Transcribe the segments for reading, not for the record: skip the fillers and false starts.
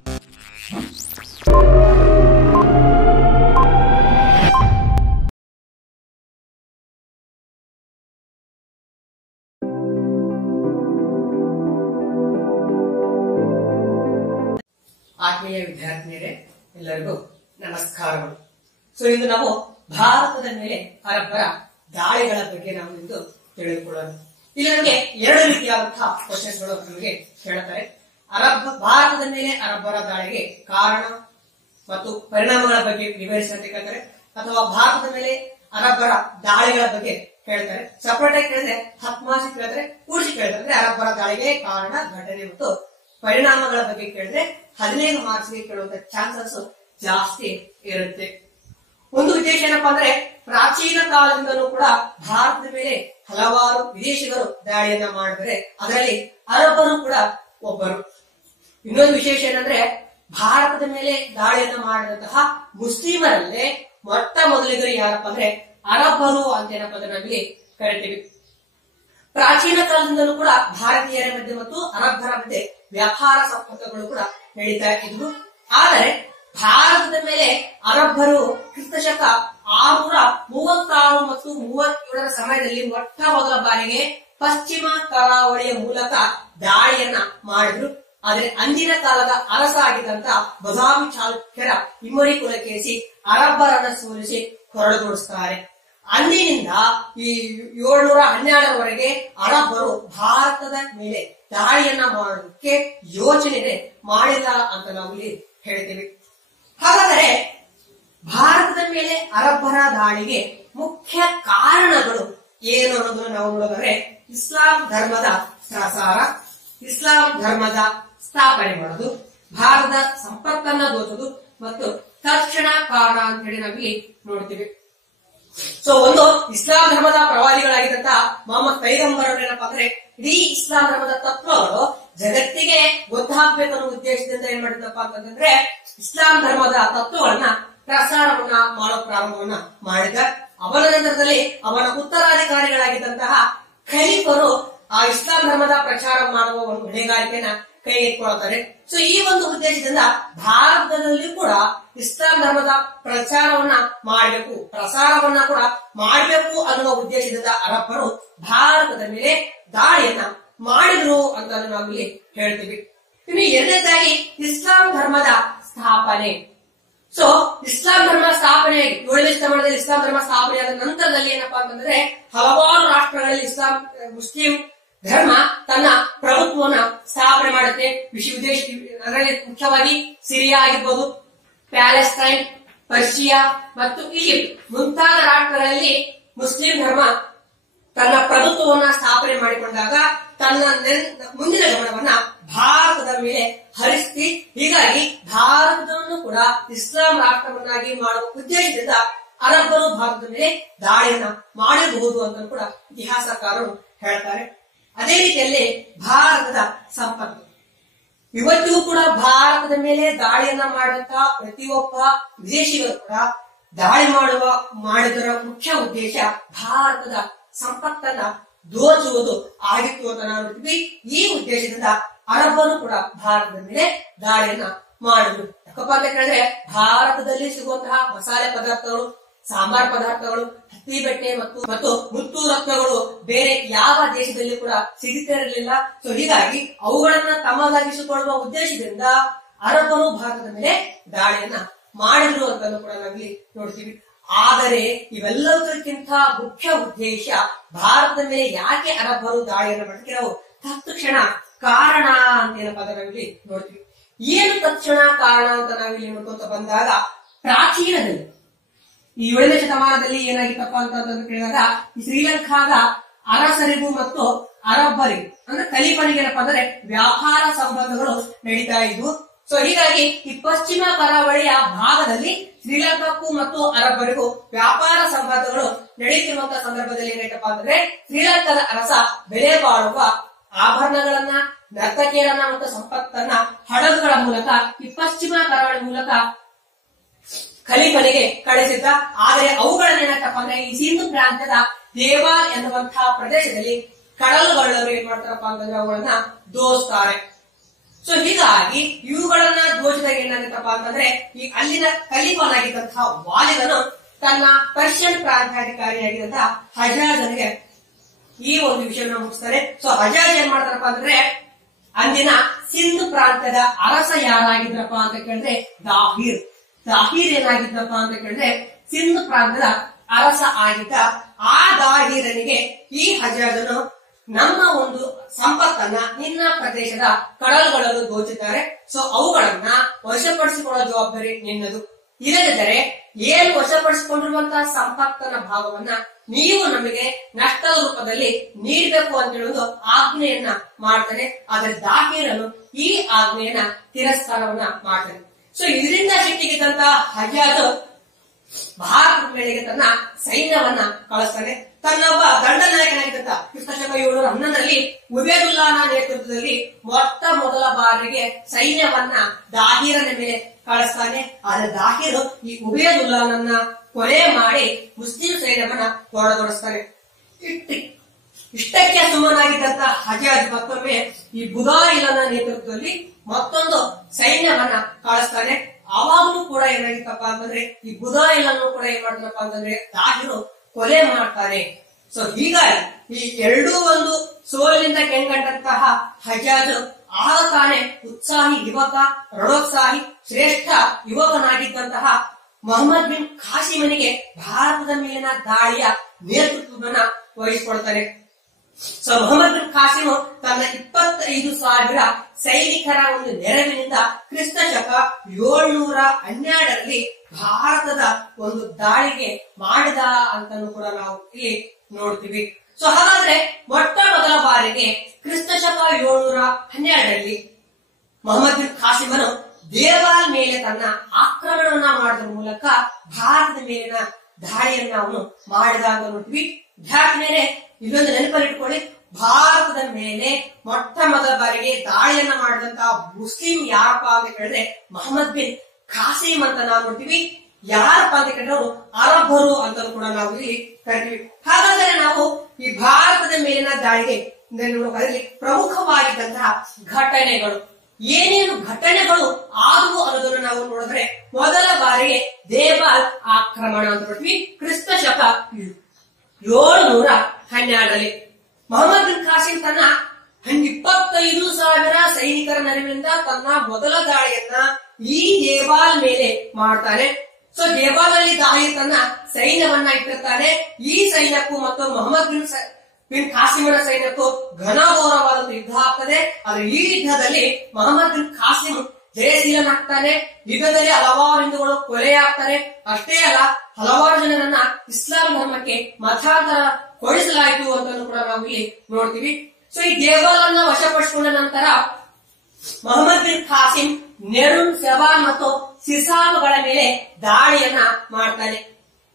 ಆತ್ಮೀಯ ವಿದ್ಯಾರ್ಥಿನಿಯರೇ, ಎಲ್ಲರಿಗೂ ನಮಸ್ಕಾರಗಳು. ಇಂದು ನಾವು ಭಾರತದ ಮೇಲೆ ಅರಬ್ಬರ ದಾಳಿಗಳ ಬಗ್ಗೆ ನಾವು ಇಂದು ತಿಳಿದುಕೊಳ್ಳೋಣ. ಇಲ್ಲಿ ನಮಗೆ ಎರಡು ರೀತಿಯಾದಂತಹ ಕ್ವಶನ್ಗಳು ನಮಗೆ ಕೇಳುತ್ತಾರೆ. ಭಾರತದ ಮೇಲೆ ಅರಬ್ಬರ ದಾಳಿಗೆ ಕಾರಣ ಮತ್ತು ಪರಿಣಾಮಗಳ ಬಗ್ಗೆ ವಿವರಿಸಿ ಅಂತ ಕೇಳ್ತಾರೆ, ಅಥವಾ ಭಾರತದ ಮೇಲೆ ಅರಬ್ಬರ ದಾಳಿಗಳ ಬಗ್ಗೆ ಕೇಳ್ತಾರೆ. ಸಪರೇಟ್ ಆಗಿ ಕೇಳಿದ್ರೆ 10 ಮಾರ್ಕ್ಸ್ ಕೇಳಿದ್ರೆ, ಕೂಡಿಸಿ ಕೇಳಿದ್ರೆ ಅಂದ್ರೆ ಅರಬ್ಬರ ದಾಳಿಗೆ ಕಾರಣ, ಘಟನೆ ಮತ್ತು ಪರಿಣಾಮಗಳ ಬಗ್ಗೆ ಕೇಳಿದ್ರೆ 15 ಮಾರ್ಕ್ಸ್ ಗೆ ಕೇಳುವಂತ ಚಾನ್ಸಸ್ ಜಾಸ್ತಿ ಇರುತ್ತೆ. ಒಂದು ಉದ್ದೇಶ ಏನಪ್ಪಾ ಅಂದ್ರೆ, ಪ್ರಾಚೀನ ಕಾಲದಿಂದಲೂ ಕೂಡ ಭಾರತದ ಮೇಲೆ ಹಲವಾರು ವಿದೇಶಿಗರು ದಾಳಿಯನ್ನ ಮಾಡಿದರೆ ಅದರಲ್ಲಿ ಅರಬ್ಬರು ಕೂಡ ಒಬ್ಬರು. ಇನ್ನೊಂದು ವಿಶೇಷ ಏನಂದ್ರೆ, ಭಾರತದ ಮೇಲೆ ದಾಳಿಯನ್ನ ಮಾಡಿದಂತಹ ಮುಸ್ಲಿಮರಲ್ಲೇ ಮೊಟ್ಟ ಮೊದಲಿಗರು ಯಾರಪ್ಪ ಅಂದ್ರೆ ಅರಬ್ಬರು ಅಂತ ಏನಪ್ಪ ಅಂದ್ರೆ ನಾವಿಲ್ಲಿ ಕರಿತೀವಿ. ಪ್ರಾಚೀನ ಕಾಲದಿಂದಲೂ ಕೂಡ ಭಾರತೀಯರ ಮಧ್ಯೆ ಮತ್ತು ಅರಬ್ಬರ ಮಧ್ಯೆ ವ್ಯಾಪಾರ ಸಂಪರ್ಕಗಳು ಕೂಡ ನಡೀತಾ ಇದ್ವು. ಆದರೆ ಭಾರತದ ಮೇಲೆ ಅರಬ್ಬರು ಕ್ರಿಸ್ತಶಕ 636 ಮತ್ತು 37ರ ಸಮಯದಲ್ಲಿ ಮೊಟ್ಟ ಮೊದಲ ಬಾರಿಗೆ ಪಶ್ಚಿಮ ಕರಾವಳಿಯ ಮೂಲಕ ದಾಳಿಯನ್ನ ಮಾಡಿದ್ರು. ಆದರೆ ಅಂದಿನ ಕಾಲದ ಅರಸ ಆಗಿದ್ದಂತ ಬದಾಮಿ ಚಾಲುಕ್ಯರ ಇಮ್ಮಡಿ ಕುಲಕೇಸಿ ಅರಬ್ಬರನ್ನ ಸೋಲಿಸಿ ಹೊರಡುಗೊಳಿಸುತ್ತಾರೆ. ಅಂದಿನಿಂದ ಈ 712ರವರೆಗೆ ಅರಬ್ಬರು ಭಾರತದ ಮೇಲೆ ದಾಳಿಯನ್ನ ಮಾಡೋದಕ್ಕೆ ಯೋಚನೆ ಮಾಡಿಲ್ಲ ಅಂತ ನಾವು ಇಲ್ಲಿ ಹೇಳ್ತೀವಿ. ಹಾಗಾದರೆ ಭಾರತದ ಮೇಲೆ ಅರಬ್ಬರ ದಾಳಿಗೆ ಮುಖ್ಯ ಕಾರಣಗಳು ಏನು ಅನ್ನೋದನ್ನು ನಾವು ನೋಡಿದರೆ, ಇಸ್ಲಾಂ ಧರ್ಮದ ಪ್ರಸಾರ, ಇಸ್ಲಾಂ ಧರ್ಮದ ಸ್ಥಾಪನೆ ಮಾಡೋದು, ಭಾರತದ ಸಂಪತ್ತನ್ನ ದೋಚೋದು ಮತ್ತು ತಕ್ಷಣ ಕಾರಣ ಅಂತ ಹೇಳಿ ನಾವಿಲ್ಲಿ ನೋಡ್ತೀವಿ. ಒಂದು ಇಸ್ಲಾಂ ಧರ್ಮದ ಪ್ರವಾದಿಗಳಾಗಿದ್ದಂತಹ ಮೊಹಮ್ಮದ್ ಪೈಗಂಬರರು ಏನಪ್ಪಾ ಅಂದ್ರೆ ಇಡೀ ಇಸ್ಲಾಂ ಧರ್ಮದ ತತ್ವಗಳು ಜಗತ್ತಿಗೆ ಗೊತ್ತಾಗಬೇಕನ್ನೋ ಉದ್ದೇಶದಿಂದ ಏನ್ ಮಾಡಿದಪ್ಪ ಅಂತಂದ್ರೆ ಇಸ್ಲಾಂ ಧರ್ಮದ ತತ್ವಗಳನ್ನ ಪ್ರಸಾರವನ್ನ ಮಾಡೋ ಪ್ರಾರಂಭವನ್ನ ಮಾಡಿದ. ಅವನ ನಂತರದಲ್ಲಿ ಅವನ ಉತ್ತರಾಧಿಕಾರಿಗಳಾಗಿದ್ದಂತಹ ಖಲೀಫರು ಆ ಇಸ್ಲಾಂ ಧರ್ಮದ ಪ್ರಚಾರ ಮಾಡುವ ಒಂದು ಹೊಣೆಗಾರಿಕೆಯನ್ನ ಕೈಗೆತ್ತಿಕೊಳ್ಳುತ್ತಾರೆ. ಈ ಒಂದು ಉದ್ದೇಶದಿಂದ ಭಾರತದಲ್ಲಿ ಕೂಡ ಇಸ್ಲಾಂ ಧರ್ಮದ ಪ್ರಚಾರವನ್ನ ಮಾಡಬೇಕು, ಪ್ರಸಾರವನ್ನ ಕೂಡ ಮಾಡಬೇಕು ಅನ್ನುವ ಉದ್ದೇಶದಿಂದ ಅರಬ್ಬರು ಭಾರತದ ಮೇಲೆ ದಾಳಿಯನ್ನ ಮಾಡಿದ್ರು ಅಂತ ನಾವಿಲ್ಲಿ ಹೇಳ್ತೀವಿ. ಇನ್ನು ಎರಡನೇದಾಗಿ ಇಸ್ಲಾಂ ಧರ್ಮದ ಸ್ಥಾಪನೆ. ಇಸ್ಲಾಂ ಧರ್ಮ ಸ್ಥಾಪನೆ 7ನೇ ಶತಮಾನದಲ್ಲಿ ಇಸ್ಲಾಂ ಧರ್ಮ ಸ್ಥಾಪನೆಯಾದ ನಂತರದಲ್ಲಿ ಏನಪ್ಪಾ ಅಂತಂದ್ರೆ ಹಲವಾರು ರಾಷ್ಟ್ರಗಳಲ್ಲಿ ಮುಸ್ಲಿಂ ಧರ್ಮ ತನ್ನ ಪ್ರಭುತ್ವವನ್ನ ಸ್ಥಾಪನೆ ಮಾಡುತ್ತೆ. ವಿದೇಶ ಅದರಲ್ಲಿ ಮುಖ್ಯವಾಗಿ ಸಿರಿಯಾ ಆಗಿರ್ಬೋದು, ಪ್ಯಾಲೆಸ್ಟೈನ್, ಪರ್ಷಿಯಾ ಮತ್ತು ಈಜಿಪ್ಟ್ ಮುಂತಾದ ರಾಷ್ಟ್ರಗಳಲ್ಲಿ ಮುಸ್ಲಿಂ ಧರ್ಮ ತನ್ನ ಪ್ರಭುತ್ವವನ್ನ ಸ್ಥಾಪನೆ ಮಾಡಿಕೊಂಡಾಗ ತನ್ನ ಮುಂದಿನ ಗಮನವನ್ನ ಭಾರತದ ಮೇಲೆ ಹರಿಸಿ, ಹೀಗಾಗಿ ಭಾರತವನ್ನು ಕೂಡ ಇಸ್ಲಾಂ ರಾಷ್ಟ್ರವನ್ನಾಗಿ ಮಾಡುವ ಉದ್ದೇಶದಿಂದ ಅರಬ್ಬರು ಭಾರತದ ಮೇಲೆ ದಾಳಿಯನ್ನ ಮಾಡಬಹುದು ಅಂತ ಕೂಡ ಇತಿಹಾಸಕಾರರು ಹೇಳ್ತಾರೆ. ಅದೇ ರೀತಿಯಲ್ಲಿ ಭಾರತದ ಸಂಪತ್ತು, ಇವತ್ತಿಗೂ ಕೂಡ ಭಾರತದ ಮೇಲೆ ದಾಳಿಯನ್ನ ಮಾಡಿದಂತಹ ಪ್ರತಿಯೊಬ್ಬ ವಿದೇಶಿಗಳು ಕೂಡ ದಾಳಿ ಮಾಡಿದರ ಮುಖ್ಯ ಉದ್ದೇಶ ಭಾರತದ ಸಂಪತ್ತನ್ನ ದೋಚುವುದು ಆಗಿತ್ತು ಅಂತ ನಾವು ನೋಡ್ತೀವಿ. ಈ ಉದ್ದೇಶದಿಂದ ಅರಬ್ಬರು ಕೂಡ ಭಾರತದ ಮೇಲೆ ದಾಳಿಯನ್ನ ಮಾಡಿದ್ರು. ಯಾಕಪ್ಪ ಅಂತ ಹೇಳಿದ್ರೆ ಭಾರತದಲ್ಲಿ ಸಿಗುವಂತಹ ಮಸಾಲೆ ಪದಾರ್ಥಗಳು, ಸಾಂಬಾರ್ ಪದಾರ್ಥಗಳು, ಹತ್ತಿ ಬಟ್ಟೆ ಮತ್ತು ಮುತ್ತು ರತ್ನಗಳು ಬೇರೆ ಯಾವ ದೇಶದಲ್ಲಿ ಕೂಡ ಸಿಗುತ್ತಿರಲಿಲ್ಲ. ಹೀಗಾಗಿ ಅವುಗಳನ್ನ ತಮ್ಮದಾಗಿಸಿಕೊಳ್ಳುವ ಉದ್ದೇಶದಿಂದ ಅರಬ್ಬರು ಭಾರತದ ಮೇಲೆ ದಾಳಿಯನ್ನ ಮಾಡಿದ್ರು ಅಂತ ಕೂಡ ನಾವಿಲ್ಲಿ ನೋಡ್ತೀವಿ. ಆದರೆ ಇವೆಲ್ಲದಕ್ಕಿಂತ ಮುಖ್ಯ ಉದ್ದೇಶ ಭಾರತದ ಮೇಲೆ ಯಾಕೆ ಅರಬ್ಬರು ದಾಳಿಯನ್ನು ಮಾಡೋದಕ್ಕೆ ನಾವು ತತ್ಕ್ಷಣ ಕಾರಣ ಅಂತ ಏನಪ್ಪಾ ನಾವಿಲ್ಲಿ ನೋಡ್ತೀವಿ. ಏನು ತಕ್ಷಣ ಕಾರಣ ಅಂತ ನಾವಿಲ್ಲಿ ನೋಡ್ಕೊಂತ ಬಂದಾಗ, ಪ್ರಾಚೀನದಲ್ಲಿ ಈ 7ನೇ ಶತಮಾನದಲ್ಲಿ ಏನಾಗಿತ್ತಪ್ಪ ಅಂತ ಕೇಳಿದಾಗ ಈ ಶ್ರೀಲಂಕಾದ ಅರಸರಿಗೂ ಮತ್ತು ಅರಬ್ಬರಿಗೂ ಅಂದ್ರೆ ಖಲೀಫನಿಗೆ ಏನಪ್ಪಾ ಅಂದ್ರೆ ವ್ಯಾಪಾರ ಸಂಬಂಧಗಳು ನಡೀತಾ ಇದ್ವು. ಹೀಗಾಗಿ ಈ ಪಶ್ಚಿಮ ಕರಾವಳಿಯ ಭಾಗದಲ್ಲಿ ಶ್ರೀಲಂಕಾಕ್ಕೂ ಮತ್ತು ಅರಬ್ಬರಿಗೂ ವ್ಯಾಪಾರ ಸಂಬಂಧಗಳು ನಡೀತಿರುವಂತಹ ಸಂದರ್ಭದಲ್ಲಿ ಏನಾಯ್ತಪ್ಪ ಅಂದ್ರೆ ಶ್ರೀಲಂಕಾದ ಅರಸ ಬೆಲೆ ಬಾಳುವ ಆಭರಣಗಳನ್ನ, ನರ್ತಕಿಯರನ್ನ ಮತ್ತು ಸಂಪತ್ತನ್ನ ಹಡಗುಗಳ ಮೂಲಕ ಈ ಪಶ್ಚಿಮ ಕರಾವಳಿ ಮೂಲಕ ಖಲೀಫನಿಗೆ ಕಳಿಸಿದ್ದ. ಆದರೆ ಅವುಗಳನ್ನ ಏನಾಯ್ತಪ್ಪ ಅಂದ್ರೆ ಈ ಸಿಂಧು ಪ್ರಾಂತ್ಯದ ದೇವಾಲ್ ಎನ್ನುವಂತಹ ಪ್ರದೇಶದಲ್ಲಿ ಕಡಲುಗಳ್ಳರು ಏನ್ ಮಾಡ್ತಾರಪ್ಪ ಅಂತಂದ್ರೆ ಅವುಗಳನ್ನ ದೋಸ್ತಾರೆ. ಹೀಗಾಗಿ ಇವುಗಳನ್ನ ದೋಚ ಸಂದರ್ಭದಲ್ಲಿ ಏನಾಗುತ್ತಪ್ಪ ಅಂತಂದ್ರೆ ಈ ಅಲ್ಲಿನ ಖಲೀಫನಾಗಿದ್ದಂತಹ ವಾಲಿದನು ತನ್ನ ಪರ್ಷಿಯನ್ ಪ್ರಾಂತಾಧಿಕಾರಿಯಾಗಿದ್ದಂತಹ ಹಜಾಜನಿಗೆ ಈ ಒಂದು ವಿಷಯವನ್ನು ಮುಗಿಸ್ತಾರೆ. ಸೊ ಹಜಾಜ್ ಏನ್ ಮಾಡ್ತಾರಪ್ಪ ಅಂದ್ರೆ ಅಂದಿನ ಸಿಂಧ್ ಪ್ರಾಂತ್ಯದ ಅರಸ ಯಾರಾಗಿದ್ರಪ್ಪ ಅಂತ ಕೇಳಿದ್ರೆ ದಾಹಿರ್. ದಾಹಿರ್ ಏನಾಗಿದ್ದಪ್ಪ ಅಂತ ಕೇಳಿದ್ರೆ ಸಿಂಧ್ ಪ್ರಾಂತ್ಯದ ಅರಸ ಆಗಿದ್ದ. ಆ ದಾಹಿರನಿಗೆ ಈ ಹಜಾಜನು ನಮ್ಮ ಒಂದು ಸಂಪತ್ತನ್ನ ನಿನ್ನ ಪ್ರದೇಶದ ಕಡಲುಗಳನ್ನು ದೋಚಿದ್ದಾರೆ, ಸೊ ಅವುಗಳನ್ನ ವಶಪಡಿಸಿಕೊಳ್ಳೋ ಜವಾಬ್ದಾರಿ ನಿನ್ನದು. ಇಲ್ಲದಿದ್ದರೆ ಏನು ವಶಪಡಿಸಿಕೊಂಡಿರುವಂತಹ ಸಂಪತ್ತನ ಭಾಗವನ್ನ ನೀವು ನಮಗೆ ನಷ್ಟದ ರೂಪದಲ್ಲಿ ನೀಡಬೇಕು ಅಂತ ಹೇಳುವುದು ಆಜ್ಞೆಯನ್ನ ಮಾಡ್ತಾನೆ. ಆದ್ರೆ ದಾಹಿರನು ಈ ಆಜ್ಞೆಯನ್ನ ತಿರಸ್ಕಾರವನ್ನ ಮಾಡ್ತಾನೆ. ಸೊ ಇದರಿಂದ ಸಿಟ್ಟಿಗಿದ್ದಂತಹ ಹಜಾಜ್ ಭಾರತದ ಮೇಲೆಗೆ ತನ್ನ ಸೈನ್ಯವನ್ನ ಕಳಿಸ್ತಾನೆ. ತನ್ನೊಬ್ಬ ದಂಡನಾಯಕನಾಗಿದ್ದ ಕ್ರಿಸ್ತಶಕ 711ರಲ್ಲಿ ಉಬೇದುಲ್ಲಾನ ನೇತೃತ್ವದಲ್ಲಿ ಮೊಟ್ಟ ಮೊದಲ ಬಾರಿಗೆ ಸೈನ್ಯವನ್ನ ದಾಹಿರನ ಮೇಲೆ ಕಳಿಸ್ತಾನೆ. ಆದ್ರೆ ದಾಹಿರು ಈ ಉಬೇದುಲ್ಲಾನನ್ನ ಕೊಲೆ ಮಾಡಿ ಮುಸ್ಲಿಂ ಸೈನ್ಯವನ್ನ ತೊಡಗೊಡಿಸ್ತಾನೆ. ಇಷ್ಟಕ್ಕೆ ಸುಮ್ಮನಾಗಿದ್ದಂತಹ ಹಜಾಜ್ ಮತ್ತೊಮ್ಮೆ ಈ ಬುದಾಯಿಲನ ನೇತೃತ್ವದಲ್ಲಿ ಮತ್ತೊಂದು ಸೈನ್ಯವನ್ನ ಕಳಿಸ್ತಾನೆ. ಅವಾಗಲೂ ಕೂಡ ಏನಾಗಿತ್ತಪ್ಪ ಅಂತಂದ್ರೆ ಈ ಬುದಾಯಿಲನ್ನು ಕೂಡ ಏನ್ ಮಾಡ್ತಾರಪ್ಪ ಅಂತಂದ್ರೆ ದಾಹಿರು ಕೊಲೆ ಮಾಡ್ತಾರೆ. ಸೊ ಹೀಗಾಗಿ ಈ ಎರಡೂ ಒಂದು ಸೋಲಿನಿಂದ ಕೆಂಗಂಡಂತಹ ಹಜಾಜ್ ಆಗ ತಾನೇ ಉತ್ಸಾಹಿ ಯುವಕ, ರಣೋತ್ಸಾಹಿ ಶ್ರೇಷ್ಠ ಯುವಕನಾಗಿದ್ದಂತಹ ಮೊಹಮ್ಮದ್ ಬಿನ್ ಖಾಸಿಮನಿಗೆ ಭಾರತದ ಮೇಲಿನ ದಾಳಿಯ ನೇತೃತ್ವವನ್ನ ವಹಿಸಿಕೊಳ್ತಾನೆ. ಸೊ ಮೊಹಮ್ಮದ್ ಬಿನ್ ಖಾಸಿಮ್ ತನ್ನ 25,000 ಸೈನಿಕರ ಒಂದು ನೆರವಿನಿಂದ ಕ್ರಿಸ್ತಶಕ 712ರಲ್ಲಿ ಭಾರತದ ಒಂದು ದಾಳಿಗೆ ಮಾಡಿದ ಅಂತನೂ ಕೂಡ ನಾವು ಇಲ್ಲಿ ನೋಡ್ತೀವಿ. ಸೊ ಹಾಗಾದ್ರೆ ಮೊಟ್ಟ ಮೊದಲ ಬಾರಿಗೆ ಕ್ರಿಸ್ತಶಕ 712ರಲ್ಲಿ ಮೊಹಮ್ಮದ್ ಬಿನ್ ಖಾಸಿಮನು ದೇವಾಲ್ ಮೇಲೆ ತನ್ನ ಆಕ್ರಮಣವನ್ನ ಮಾಡೋದ್ರ ಮೂಲಕ ಭಾರತದ ಮೇಲಿನ ದಾಳಿಯನ್ನ ಅವನು ಮಾಡಿದ ಅಂತ ನೋಡ್ತೀವಿ. ವಿದ್ಯಾರ್ಥಿನಿಯರೇ, ಇಲ್ಲೊಂದು ನೆನಪಲ್ಲಿಟ್ಕೊಳ್ಳಿ, ಭಾರತದ ಮೇಲೆ ಮೊಟ್ಟ ಮೊದಲ ಬಾರಿಗೆ ದಾಳಿಯನ್ನ ಮಾಡಿದಂತಹ ಮುಸ್ಲಿಂ ಯಾರಪ್ಪ ಅಂತ ಕೇಳಿದ್ರೆ ಮೊಹಮ್ಮದ್ ಬಿನ್ ಖಾಸಿಮ್ ಅಂತ ನಾವು ನೋಡ್ತೀವಿ. ಯಾರಪ್ಪ ಅಂತ ಕೇಳಿದ್ರೆ ಅವರು ಅರಬ್ಬರು ಅಂತ ಕೂಡ ನಾವು ಇಲ್ಲಿ ಕರಿತೀವಿ. ಹಾಗಾದ್ರೆ ನಾವು ಈ ಭಾರತದ ಮೇಲಿನ ದಾಳಿಗೆ ಅದರಲ್ಲಿ ಪ್ರಮುಖವಾಗಿದ್ದಂತಹ ಘಟನೆಗಳು ಏನೇನು ಘಟನೆಗಳು ಆದವು ಅನ್ನೋದನ್ನು ನಾವು ನೋಡಿದ್ರೆ ಮೊದಲ ಬಾರಿಗೆ ದೇವಾಲ್ ಆಕ್ರಮಣ ಅಂತ ನೋಡ್ತೀವಿ. ಕ್ರಿಸ್ತಶಕ 712ರಲ್ಲಿ ಮೊಹಮ್ಮದ್ ಬಿನ್ ಖಾಸಿಮ್ ತನ್ನ 25,000 ಸೈನಿಕರ ನೆರವಿನಿಂದ ತನ್ನ ಮೊದಲ ದಾಳಿಯನ್ನ ಈ ದೇವಾಲ್ ಮೇಲೆ ಮಾಡ್ತಾನೆ. ಸೊ ದೇವಾಲ್ ಅಲ್ಲಿ ದಾಳಿ ತನ್ನ ಸೈನ್ಯವನ್ನ ಇಟ್ಟಿರ್ತಾನೆ. ಈ ಸೈನ್ಯಕ್ಕೂ ಮತ್ತು ಮೊಹಮ್ಮದ್ ಬಿನ್ ಖಾಸಿಮನ ಸೈನ್ಯಕ್ಕೂ ಘನಘೋರವಾದ ಯುದ್ಧ ಆಗ್ತದೆ. ಆದ್ರೆ ಈ ಯುದ್ಧದಲ್ಲಿ ಮೊಹಮ್ಮದ್ ಬಿನ್ ಖಾಸಿಮ್ ಜಯಶೀಲನಾಗ್ತಾನೆ. ಯುದ್ಧದಲ್ಲಿ ಹಲವಾರು ಹಿಂದೂಗಳು ಕೊಲೆಯಾಗ್ತಾರೆ. ಅಷ್ಟೇ ಅಲ್ಲ, ಹಲವಾರು ಜನರನ್ನ ಇಸ್ಲಾಂ ಧರ್ಮಕ್ಕೆ ಮತಾಂತರಗೊಳಿಸಲಾಯಿತು ಅಂತ ಕೂಡ ನಾವು ಇಲ್ಲಿ ನೋಡ್ತೀವಿ. ಸೊ ಈ ದೇವಾಲ್ ಅನ್ನ ವಶಪಡಿಸಿಕೊಂಡ ನಂತರ ಮೊಹಮ್ಮದ್ ಬಿನ್ ಖಾಸಿಮ್ ನೆರುನ್, ಸೆವಾನ್ ಮತ್ತು ಸಿಸಾಬ್ಗಳ ಮೇಲೆ ದಾಳಿಯನ್ನ ಮಾಡ್ತಾನೆ.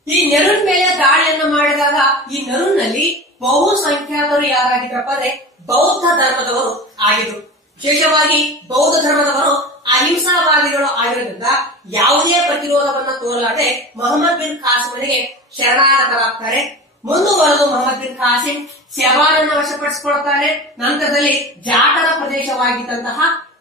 ಈ ನೆರುನ್ ಮೇಲೆ ದಾಳಿಯನ್ನ ಮಾಡಿದಾಗ ಈ ನೆರುನ್ ನಲ್ಲಿ ಬಹುಸಂಖ್ಯಾತರು ಯಾರಾಗಿದ್ರಪ್ಪ ಅಂದ್ರೆ ಬೌದ್ಧ ಧರ್ಮದವರು ಆಗಿದ್ರು. ವಿಶೇಷವಾಗಿ ಬೌದ್ಧ ಧರ್ಮದವರು ಅಹಿಂಸಾವಾದಿಗಳು ಆಗಿರೋದ್ರಿಂದ ಯಾವುದೇ ಪ್ರತಿರೋಧವನ್ನ ತೋರಲಾದೆ ಮೊಹಮ್ಮದ್ ಬಿನ್ ಖಾಸಿಮನಿಗೆ ಶರಣಾಗತರಾಗ್ತಾರೆ. ಮುಂದುವರೆದು ಮೊಹಮ್ಮದ್ ಬಿನ್ ಖಾಸಿಮ್ ಸೆವಾನನ್ನ ವಶಪಡಿಸಿಕೊಳ್ತಾನೆ. ನಂತರದಲ್ಲಿ ಜಾಟರ ಪ್ರದೇಶವಾಗಿದ್ದಂತಹ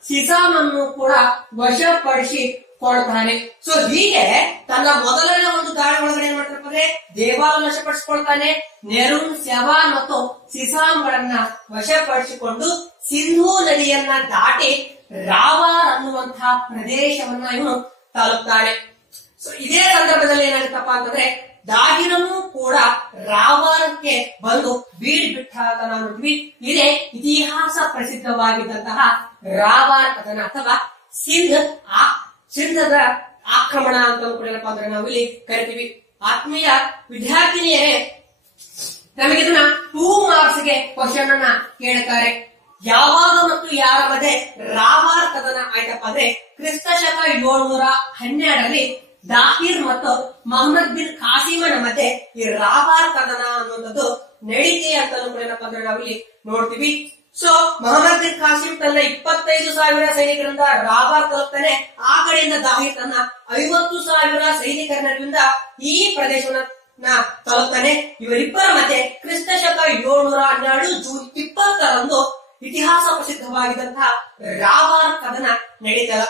ಸಿಸಾಮ್ ಅನ್ನು ಕೂಡ ವಶಪಡಿಸಿಕೊಳ್ತಾನೆ. ಸೊ ಹೀಗೆ ತನ್ನ ಮೊದಲನೇ ಒಂದು ದಾಳಿ ಒಳಗಡೆ ಏನ್ ಮಾಡ್ತಾರಪ್ಪ ಅಂದ್ರೆ ದೇವಾಲ್ ವಶಪಡಿಸಿಕೊಳ್ತಾನೆ. ನೆರುನ್, ಸೆವಾನ್ ಮತ್ತು ಸಿಸಾಮ್ಗಳನ್ನ ವಶಪಡಿಸಿಕೊಂಡು ಸಿಂಧೂ ನದಿಯನ್ನ ದಾಟಿ ರಾವಾರ್ ಅನ್ನುವಂತಹ ಪ್ರದೇಶವನ್ನ ಇವನು ತಲುಪ್ತಾನೆ. ಸೊ ಇದೇ ಸಂದರ್ಭದಲ್ಲಿ ಏನಾಗುತ್ತಪ್ಪ ಅಂತಂದ್ರೆ ದಾಹಿರನು ಕೂಡ ರಾವಾರಕ್ಕೆ ಬಂದು ಬೀಡ್ ಬಿಟ್ಟ ಅಂತ ನಾವು ನೋಡ್ತೀವಿ. ಇದೇ ಇತಿಹಾಸ ಪ್ರಸಿದ್ಧವಾಗಿದ್ದಂತಹ ರಾವಾರ್ ಕದನ ಅಥವಾ ಸಿಂಧದ ಆಕ್ರಮಣ ಅಂತ ಕೂಡ ಏನಪ್ಪಾ ಅಂದ್ರೆ ನಾವು ಇಲ್ಲಿ ಕರಿತೀವಿ. ಆತ್ಮೀಯ ವಿದ್ಯಾರ್ಥಿನಿಯರೇ, ನಮಗಿದನ್ನ 2 ಮಾರ್ಕ್ಸ್ಗೆ ಕ್ವಶನ್ ಅನ್ನ ಕೇಳ್ತಾರೆ. ಯಾವಾಗ ಮತ್ತು ಯಾರ ಮಧ್ಯೆ ರಾವಾರ್ ಕದನ ಆಯ್ತಪ್ಪ ಅಂದ್ರೆ ಕ್ರಿಸ್ತಶಕ 712ರಲ್ಲಿ ದಾಹಿರ್ ಮತ್ತು ಮೊಹಮ್ಮದ್ ಬಿನ್ ಖಾಸಿಮನ ಮಧ್ಯೆ ಈ ರಾವಾರ್ ಕದನ ಅನ್ನುವಂಥದ್ದು ನಡೀತೆ ಅಂತ ಕೂಡ ಏನಪ್ಪಾ ಅಂದ್ರೆ ನಾವಿಲ್ಲಿ ನೋಡ್ತೀವಿ. ಸೊ ಮೊಹಮ್ಮದ್ ಬಿನ್ ಖಾಸಿಮ್ ತನ್ನ 25,000 ಸೈನಿಕರಿಂದ ರಾವಾರ್ ತಲುಪ್ತಾನೆ. ಆ ಕಡೆಯಿಂದ ದಾಹಿರ್ ತನ್ನ 50,000 ಸೈನಿಕರ ನಡುವಿಂದ ಈ ಪ್ರದೇಶವನ್ನ ತಲುಪ್ತಾನೆ. ಇವರಿಬ್ಬರ ಮಧ್ಯೆ ಕ್ರಿಸ್ತಶಕ 712 ಜೂನ್ 20ರಂದು ಇತಿಹಾಸ ಪ್ರಸಿದ್ಧವಾಗಿದ್ದಂತಹ ರಾವಾರ್ ಕದನ ನಡೀತದ.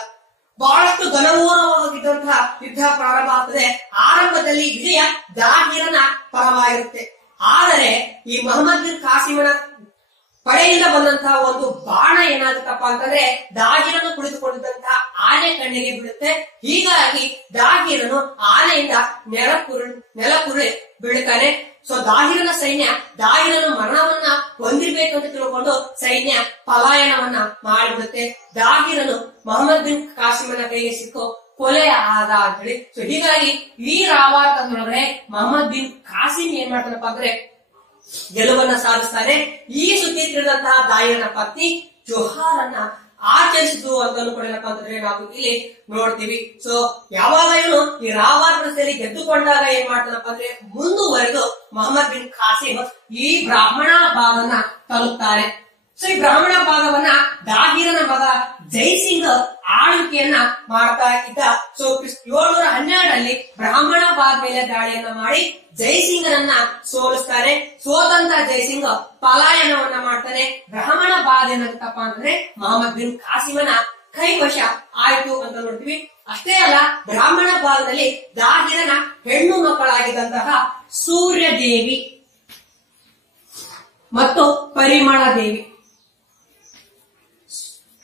ಬಹಳಷ್ಟು ಘನಘೋರವಾಗಿದ್ದಂತಹ ಯುದ್ಧ ಪ್ರಾರಂಭ ಆಗ್ತದೆ. ಆರಂಭದಲ್ಲಿ ವಿಜಯ ದಾಹಿರನ ಪರವಾಗಿರುತ್ತೆ. ಆದರೆ ಈ ಮೊಹಮ್ಮದ್ ಬಿನ್ ಕಾಸಿಮನ ಪಡೆಯಿಂದ ಬಂದಂತಹ ಒಂದು ಬಾಣ ಏನಾಗುತ್ತಪ್ಪ ಅಂತಂದ್ರೆ ದಾಹಿರನು ಕುಳಿತುಕೊಂಡಿದ್ದಂತಹ ಆನೆ ಕಣ್ಣಿಗೆ ಬೀಳುತ್ತೆ. ಹೀಗಾಗಿ ದಾಹಿರನು ಆನೆಯಿಂದ ನೆಲಕುರುಳಿ ಬೀಳುತ್ತಾನೆ. ಸೊ ದಾಹಿರನ ಸೈನ್ಯ ದಾಹಿರನ ಮರಣವನ್ನ ಹೊಂದಿರ್ಬೇಕಂತ ತಿಳ್ಕೊಂಡು ಸೈನ್ಯ ಪಲಾಯನವನ್ನ ಮಾಡಿಬಿಡುತ್ತೆ. ದಾಹಿರನು ಮೊಹಮ್ಮದ್ ಬಿನ್ ಕಾಸಿಮನ ಕೈಗೆ ಸಿಕ್ಕು ಕೊಲೆ ಆದ ಅಂತೇಳಿ. ಸೊ ಹೀಗಾಗಿ ಈ ರಾವಾರ್ತದೊಳಗಡೆ ಮೊಹಮ್ಮದ್ ಬಿನ್ ಕಾಸಿಂ ಏನ್ ಮಾಡ್ತಾನಪ್ಪ ಅಂದ್ರೆ ಗೆಲುವನ್ನ ಸಾಧಿಸ್ತಾನೆ. ಈ ಸುದ್ದಿ ತಿಳಿದಂತಹ ದಾಹಿರನ ಪತ್ನಿ ಜೋಹಾರನ್ನ ಆಚರಿಸಿತು ಅಂತ ಕೂಡ ಏನಪ್ಪಾ ಅಂತಂದ್ರೆ ನಾವು ಇಲ್ಲಿ ನೋಡ್ತೀವಿ. ಸೊ ಯಾವಾಗ ಇವನು ಈ ರಾವಾರ್ ಪ್ರದೇಶದಲ್ಲಿ ಗೆದ್ದುಕೊಂಡಾಗ ಏನ್ ಮಾಡ್ತಾನಪ್ಪ ಅಂದ್ರೆ ಮುಂದುವರೆದು ಮೊಹಮ್ಮದ್ ಬಿನ್ ಕಾಸಿಂ ಈ ಬ್ರಾಹ್ಮಣ ಭಾಗವನ್ನ ತಲುಪ್ತಾರೆ. ಸೊ ಈ ಬ್ರಾಹ್ಮಣ ಭಾಗವನ್ನ ದಾಹಿರನ ಮಗ ಜೈಸಿಂಗ್ ಆಳ್ವಿಕೆಯನ್ನ ಮಾಡ್ತಾ ಇದ್ದ. ಸೊ 712ರಲ್ಲಿ ಬ್ರಾಹ್ಮಣ ಭಾಗ ಮೇಲೆ ದಾಳಿಯನ್ನ ಮಾಡಿ ಜೈಸಿಂಗನನ್ನ ಸೋಲಿಸ್ತಾರೆ. ಸೋತಂತ ಜೈಸಿಂಗ್ ಪಲಾಯನವನ್ನ ಮಾಡ್ತಾನೆ. ಬ್ರಾಹ್ಮಣ ಭಾಗ ಏನಂತಪ್ಪ ಅಂತಂದ್ರೆ ಮೊಹಮ್ಮದ್ ಬಿನ್ ಕಾಸಿಮನ ಕೈವಶ ಆಯ್ತು ಅಂತ ನೋಡ್ತೀವಿ. ಅಷ್ಟೇ ಅಲ್ಲ, ಬ್ರಾಹ್ಮಣ ಭಾಗದಲ್ಲಿ ದಾಹಿರನ ಹೆಣ್ಣು ಮಕ್ಕಳಾಗಿದ್ದಂತಹ ಸೂರ್ಯದೇವಿ ಮತ್ತು ಪರಿಮಳ ದೇವಿ,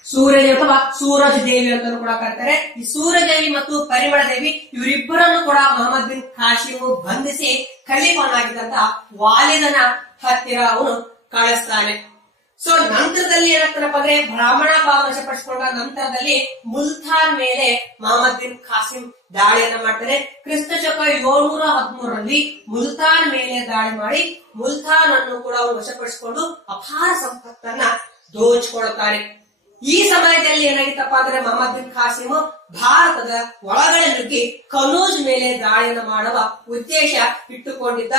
ಸೂರ್ಯದೇವಿ ಅಥವಾ ಸೂರಜ್ ದೇವಿ ಅಂತ ಕೂಡ ಕರೀತಾರೆ. ಈ ಸೂರ್ಯದೇವಿ ಮತ್ತು ಪರಿಮಳ ದೇವಿ ಇವರಿಬ್ಬರನ್ನು ಕೂಡ ಮೊಹಮ್ಮದ್ ಬಿನ್ ಕಾಸಿಂ ಬಂಧಿಸಿ ಖಲೀಫನಾಗಿದ್ದಂತಹ ವಾಲಿದನ ಹತ್ತಿರ ಅವನು ಕಳಿಸ್ತಾನೆ. ಸೊ ನಂತರದಲ್ಲಿ ಏನಾಗ್ತಾನಪ್ಪ ಅಂದ್ರೆ ಬ್ರಾಹ್ಮಣ ಭಾಗ ವಶಪಡಿಸಿಕೊಂಡ ನಂತರದಲ್ಲಿ ಮುಲ್ತಾನ್ ಮೇಲೆ ಮೊಹಮ್ಮದ್ ಬಿನ್ ಕಾಸಿಂ ದಾಳಿಯನ್ನ ಮಾಡ್ತಾನೆ. ಕ್ರಿಸ್ತ ಶಕ 713ರಲ್ಲಿ ಮುಲ್ತಾನ್ ಮೇಲೆ ದಾಳಿ ಮಾಡಿ ಮುಲ್ತಾನ್ ಅನ್ನು ಕೂಡ ಅವರು ವಶಪಡಿಸಿಕೊಂಡು ಅಪಾರ ಸಂಪತ್ತನ್ನ ದೋಚಿಕೊಳ್ಳುತ್ತಾರೆ. ಈ ಸಮಯದಲ್ಲಿ ಏನಾಗಿತ್ತಪ್ಪ ಅಂದ್ರೆ ಮೊಹಮ್ಮದ್ ಬಿನ್ ಕಾಸಿಂ ಭಾರತದ ಒಳಗಡೆ ನುಗ್ಗಿ ಕನೂಜ್ ಮೇಲೆ ದಾಳಿಯನ್ನು ಮಾಡುವ ಉದ್ದೇಶ ಇಟ್ಟುಕೊಂಡಿದ್ದ.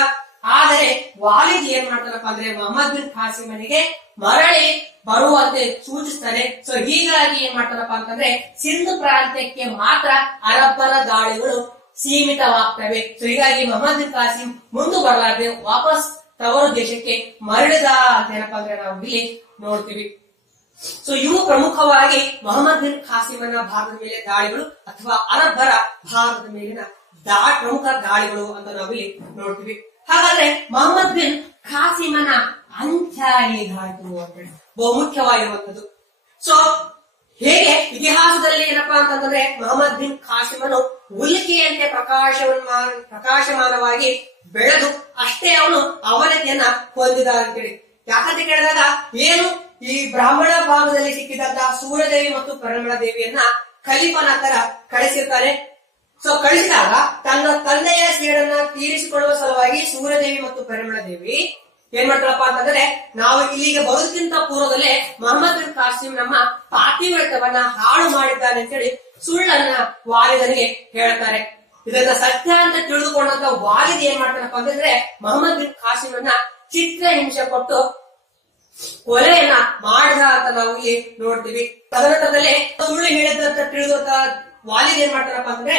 ಆದರೆ ವಾಲಿದ್ ಏನ್ ಮಾಡ್ತಾನಪ್ಪ ಅಂದ್ರೆ ಮೊಹಮ್ಮದ್ ಬಿನ್ ಕಾಸಿಮನಿಗೆ ಮರಳಿ ಬರುವಂತೆ ಸೂಚಿಸ್ತಾನೆ. ಸೊ ಹೀಗಾಗಿ ಏನ್ ಮಾಡ್ತಾನಪ್ಪ ಅಂತಂದ್ರೆ ಸಿಂಧ್ ಪ್ರಾಂತ್ಯಕ್ಕೆ ಮಾತ್ರ ಅರಬ್ಬರ ದಾಳಿಗಳು ಸೀಮಿತವಾಗ್ತವೆ. ಸೊ ಹೀಗಾಗಿ ಮೊಹಮ್ಮದ್ ಬಿನ್ ಕಾಸಿಂ ಮುಂದೆ ಬರಲಾರದೆ ವಾಪಸ್ ತವರು ದೇಶಕ್ಕೆ ಮರಳಿದ ಅಂತ ಏನಪ್ಪಾ ಅಂದ್ರೆ ನಾವು ಇಲ್ಲಿ ನೋಡ್ತೀವಿ. ಸೊ ಇವು ಪ್ರಮುಖವಾಗಿ ಮೊಹಮ್ಮದ್ ಬಿನ್ ಕಾಸಿಮನ ಭಾರತದ ಮೇಲೆ ದಾಳಿಗಳು ಅಥವಾ ಅರಬ್ಬರ ಭಾರತದ ಮೇಲಿನ ಪ್ರಮುಖ ದಾಳಿಗಳು ಅಂತ ನಾವು ಇಲ್ಲಿ ನೋಡ್ತೀವಿ. ಹಾಗಾದ್ರೆ ಮೊಹಮ್ಮದ್ ಬಿನ್ ಕಾಸಿಮನ ಅಂತ್ಯ ಹೇಗಾಯ್ತು ಅಂತ ಬಹುಮುಖ್ಯವಾಗಿರುವಂತದ್ದು. ಸೊ ಹೇಗೆ ಇತಿಹಾಸದಲ್ಲಿ ಏನಪ್ಪಾ ಅಂತಂದ್ರೆ ಮೊಹಮ್ಮದ್ ಬಿನ್ ಕಾಸಿಮನು ಉಲ್ಕಿಯಂತೆ ಪ್ರಕಾಶಮಾನವಾಗಿ ಬೆಳೆದು ಅಷ್ಟೇ ಅವನು ಅವನತಿಯನ್ನ ಹೊಂದಿದ ಅಂತೇಳಿ. ಯಾಕಂತ ಕೇಳಿದಾಗ ಏನು ಈ ಬ್ರಾಹ್ಮಣ ಭಾಗದಲ್ಲಿ ಸಿಕ್ಕಿದಂತಹ ಸೂರ್ಯದೇವಿ ಮತ್ತು ಪರಿಮಳ ದೇವಿಯನ್ನ ಖಲೀಫನ ಹತ್ತಿರ ಕಳಿಸಿರ್ತಾರೆ. ಸೊ ಕಳಿಸಿದಾಗ ತನ್ನ ತಂದೆಯ ಸೇಡನ್ನ ತೀರಿಸಿಕೊಳ್ಳುವ ಸಲುವಾಗಿ ಸೂರ್ಯದೇವಿ ಮತ್ತು ಪರಿಮಳ ದೇವಿ ಏನ್ ಮಾಡ್ತಾರಪ್ಪ ಅಂತಂದ್ರೆ ನಾವು ಇಲ್ಲಿಗೆ ಬರೋದಕ್ಕಿಂತ ಪೂರ್ವದಲ್ಲೇ ಮೊಹಮ್ಮದ್ ಬಿನ್ ಕಾಸಿಂ ನಮ್ಮ ಪಾತಿವ್ರತ್ಯವನ್ನ ಹಾಳು ಮಾಡಿದ್ದಾನೆ ಅಂತೇಳಿ ಸುಳ್ಳನ್ನ ವಾಲಿದನಿಗೆ ಹೇಳ್ತಾರೆ. ಇದನ್ನ ಸತ್ಯ ಅಂತ ತಿಳಿದುಕೊಂಡಂತ ವಾಲಿದ್ ಏನ್ ಮಾಡ್ತಾನಪ್ಪ ಅಂತಂದ್ರೆ ಮೊಹಮ್ಮದ್ ಬಿನ್ ಕಾಸಿಮನ್ನ ಚಿತ್ರಹಿಂಸೆ ಕೊಟ್ಟು ಕೊಲೆಯನ್ನ ಮಾಡಿದ ಅಂತ ನಾವು ಇಲ್ಲಿ ನೋಡ್ತೀವಿ. ತದನಂತರದಲ್ಲಿ ಸುಳ್ಳು ಹೇಳಿದಂತ ತಿಳಿದಂತ ವಾಲಿದ್ ಏನ್ ಮಾಡ್ತಾರಪ್ಪ ಅಂತಂದ್ರೆ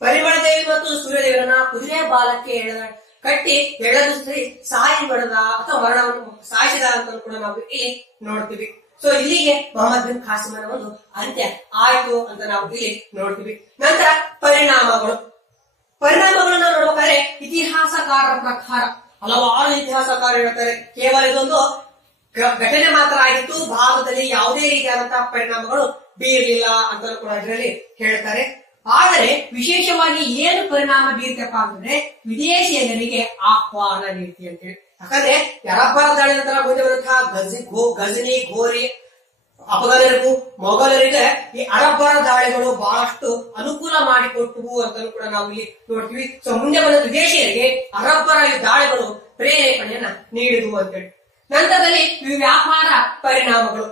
ಪರಿಮಳ ದೇವಿ ಮತ್ತು ಸೂರ್ಯದೇವರನ್ನ ಕುದುರೆ ಬಾಲಕ್ಕೆ ಕಟ್ಟಿ ಎಳೆದು ಸಾಯಿ ಬಡದ ಅಥವಾ ಮರಣವನ್ನು ಸಾಯಿಸಿದ ಅಂತ ಕೂಡ ನಾವು ಇಲ್ಲಿ ನೋಡ್ತೀವಿ. ಸೊ ಇಲ್ಲಿಗೆ ಮೊಹಮ್ಮದ್ ಬಿನ್ ಕಾಸಿಮನ ಒಂದು ಅಂತ್ಯ ಆಯ್ತು ಅಂತ ನಾವು ಇಲ್ಲಿ ನೋಡ್ತೀವಿ. ನಂತರ ಪರಿಣಾಮಗಳನ್ನ ನೋಡ್ಬೇಕಾದ್ರೆ ಇತಿಹಾಸಕಾರರ ಪ್ರಕಾರ ಹಲವಾರು ಇತಿಹಾಸಕಾರರು ಹೇಳ್ತಾರೆ ಕೇವಲ ಇದೊಂದು ಘಟನೆ ಮಾತ್ರ ಆಗಿತ್ತು, ಭಾರತದಲ್ಲಿ ಯಾವುದೇ ರೀತಿಯಾದಂತಹ ಪರಿಣಾಮಗಳು ಬೀರಲಿಲ್ಲ ಅಂತ ಕೂಡ ಇದರಲ್ಲಿ ಹೇಳ್ತಾರೆ. ಆದರೆ ವಿಶೇಷವಾಗಿ ಏನು ಪರಿಣಾಮ ಬೀರ್ತಪ್ಪ ಅಂತಂದ್ರೆ ವಿದೇಶಿಯರಿಗೆ ಆಹ್ವಾನ ನೀತಿ ಅಂತೇಳಿ. ಯಾಕಂದ್ರೆ ಅರಬ್ಬರ ದಾಳಿ ನಂತರ ಮುಂದೆ ಬರುವಂತಹ ಗಜನಿ ಘೋರಿ ಅಫಘಾನರಿಗೂ ಮೊಘಲರಿಗೆ ಈ ಅರಬ್ಬರ ದಾಳಿಗಳು ಬಹಳಷ್ಟು ಅನುಕೂಲ ಮಾಡಿಕೊಟ್ಟವು ಅಂತ ಕೂಡ ನಾವು ಇಲ್ಲಿ ನೋಡ್ತೀವಿ. ಸೊ ಮುಂದೆ ಬಂದ ವಿದೇಶಿಯರಿಗೆ ಅರಬ್ಬರ ದಾಳಿಗಳು ಪ್ರೇರೇಪಣೆಯನ್ನ ನೀಡಿದವು ಅಂತೇಳಿ. ನಂತರದಲ್ಲಿ ವ್ಯಾಪಾರ ಪರಿಣಾಮಗಳು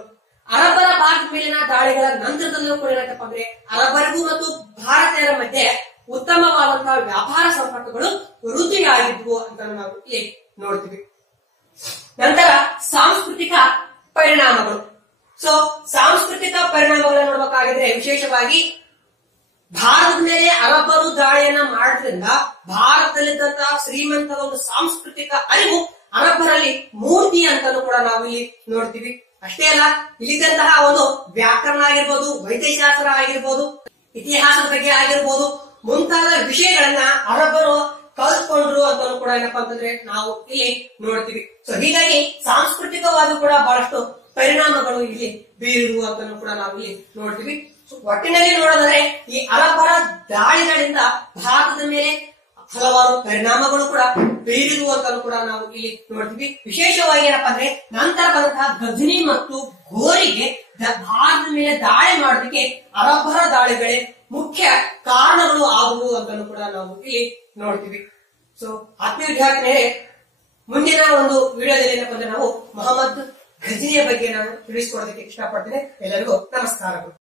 ಅರಬ್ಬರ ಭಾರತ ಮೇಲಿನ ದಾಳಿಗಳ ನಂತರದಲ್ಲೂ ಕೂಡ ಏನಂತಪ್ಪ ಅಂದ್ರೆ ಅರಬ್ಬರಿಗೂ ಮತ್ತು ಭಾರತೀಯರ ಮಧ್ಯೆ ಉತ್ತಮವಾದಂತಹ ವ್ಯಾಪಾರ ಸಂಪರ್ಕಗಳು ವೃದ್ಧಿಯಾಗಿದ್ವು ಅಂತ ನಾವು ಇಲ್ಲಿ ನೋಡ್ತೀವಿ. ನಂತರ ಸಾಂಸ್ಕೃತಿಕ ಪರಿಣಾಮಗಳು. ಸೊ ಸಾಂಸ್ಕೃತಿಕ ಪರಿಣಾಮಗಳನ್ನ ನೋಡಬೇಕಾಗಿದ್ರೆ ವಿಶೇಷವಾಗಿ ಭಾರತದ ಮೇಲೆ ಅರಬ್ಬರು ದಾಳಿಯನ್ನ ಮಾಡೋದ್ರಿಂದ ಭಾರತದಲ್ಲಿದ್ದಂತಹ ಶ್ರೀಮಂತ ಒಂದು ಸಾಂಸ್ಕೃತಿಕ ಅರಿವು ಅರಬ್ಬರಲ್ಲಿ ಮೂರ್ತಿ ಅಂತಲೂ ಕೂಡ ನಾವು ಇಲ್ಲಿ ನೋಡ್ತೀವಿ. ಅಷ್ಟೇ ಅಲ್ಲ, ಇಲ್ಲಿದ್ದಂತಹ ಒಂದು ವ್ಯಾಕರಣ ಆಗಿರ್ಬೋದು, ವೈದ್ಯಶಾಸ್ತ್ರ ಆಗಿರ್ಬೋದು, ಇತಿಹಾಸದ ಬಗ್ಗೆ ಆಗಿರ್ಬೋದು, ಮುಂತಾದ ವಿಷಯಗಳನ್ನ ಅರಬ್ಬರು ಕಲ್ತ್ಕೊಂಡ್ರು ಅಂತ ಕೂಡ ಏನಪ್ಪಾ ಅಂತಂದ್ರೆ ನಾವು ಇಲ್ಲಿ ನೋಡ್ತೀವಿ. ಸೊ ಹೀಗಾಗಿ ಸಾಂಸ್ಕೃತಿಕವಾಗಿ ಕೂಡ ಬಹಳಷ್ಟು ಪರಿಣಾಮಗಳು ಇಲ್ಲಿ ಬೀರಿರುವ ಅಂತ ಕೂಡ ನಾವು ಇಲ್ಲಿ ನೋಡ್ತೀವಿ. ಒಟ್ಟಿನಲ್ಲಿ ನೋಡೋದಾದ್ರೆ ಈ ಅರಬ್ಬರ ದಾಳಿಗಳಿಂದ ಭಾರತದ ಮೇಲೆ ಹಲವಾರು ಪರಿಣಾಮಗಳು ಕೂಡ ಬೀರಿರುವಂತ ಕೂಡ ನಾವು ಇಲ್ಲಿ ನೋಡ್ತೀವಿ. ವಿಶೇಷವಾಗಿ ಏನಪ್ಪಾ ಅಂದ್ರೆ ನಂತರ ಬಂದಂತಹ ಗಜನಿ ಮತ್ತು ಗೋರಿಗೆ ಭಾರತದ ಮೇಲೆ ದಾಳಿ ಮಾಡೋದಕ್ಕೆ ಅರಬ್ಬರ ದಾಳಿಗಳೇ ಮುಖ್ಯ ಕಾರಣಗಳು ಆಗುವು ಅಂತ ಕೂಡ ನಾವು ಇಲ್ಲಿ ನೋಡ್ತೀವಿ. ಸೊ ಆತ್ಮೀಯ ವಿದ್ಯಾರ್ಥಿಗಳೇ, ಮುಂದಿನ ಒಂದು ವಿಡಿಯೋದಲ್ಲಿ ಏನಪ್ಪಾ ಅಂದ್ರೆ ನಾವು ಮೊಹಮ್ಮದ್ ಗಜನಿಯ ಬಗ್ಗೆ ನಾನು ತಿಳಿಸಿಕೊಡೋದಕ್ಕೆ ಇಷ್ಟಪಡ್ತೇನೆ. ಎಲ್ಲರಿಗೂ ನಮಸ್ಕಾರಗಳು.